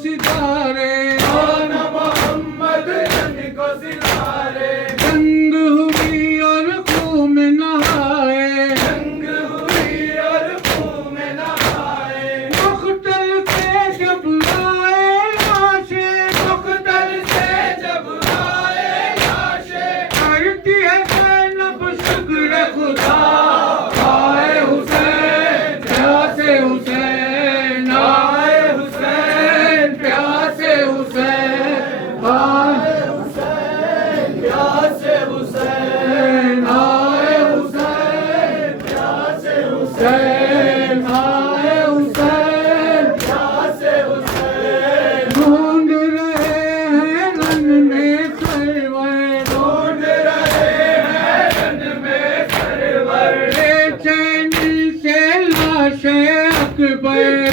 सितारे मोहम्मद को सितारे जंग हुई और खून में नहाए जंग हुई और खून में नहाए मुख्तल से जब आए लाशें मुख्तल से जब आए लाशें करती है ज़ैनब शुक्र खुदा आए हुसैन प्यासे हुसैन आए हुसैन प्यासे हुसैन आए हुसैन प्यासे हुसैन आए हुसैन प्यासे हुसैन आए हुसैन प्यासे हुसैन ढूंढ रहे हैं रन में सरवर ढूंढ रहे हैं रन में सरवर बेचैनी से लाशे अकबर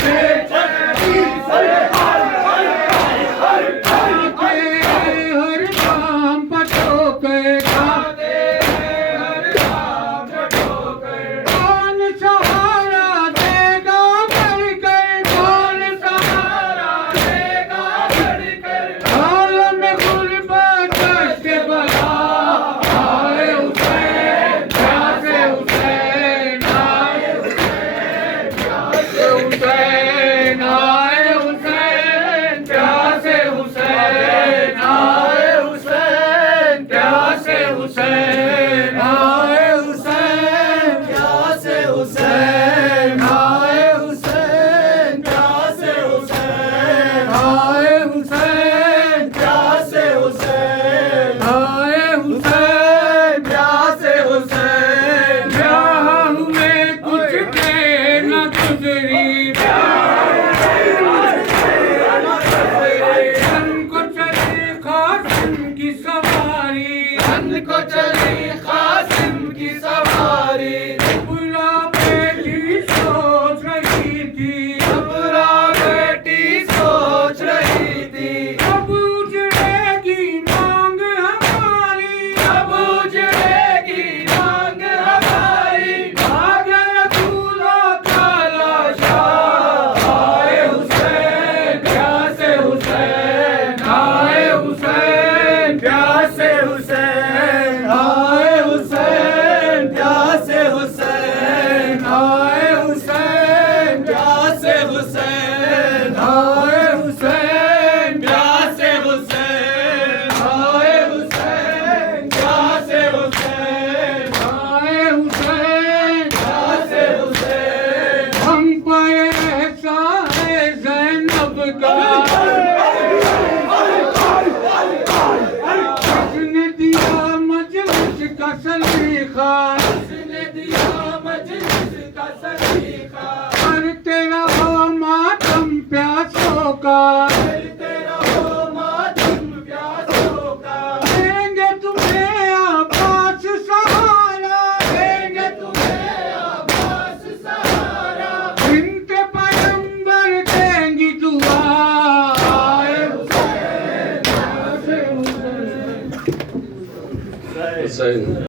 को चली कासिम की सवारी बुरा बेटी सोच रही थी बुरा बेटी सोच रही थी अब उजड़ेगी मांग हमारी अब उजड़ेगी मांग हमारी आ गया दूल्हा काला शाह आए हुसैन प्यासे हुसैन आए हुसैन प्यासे हुसैन आए हुसैन प्यासे हुसैन आए हुसैन प्यासे हुसैन आए हुसैन प्यासे हुसैन आए हुसैन प्यासे हुसैन आए हुसैन प्यासे हुसैन हम पर ऐसा है ज़ैनब का का सलीका उसने दिया मजलिस का सलीका करते रहो मातम प्यासों का करते रहो मातम प्यासों का देंगे तुम्हें आबास सहारा देंगे तुम्हें आबास सहारा बिनते पैगंबर देंगी दुआ आए हुसैन हुसैन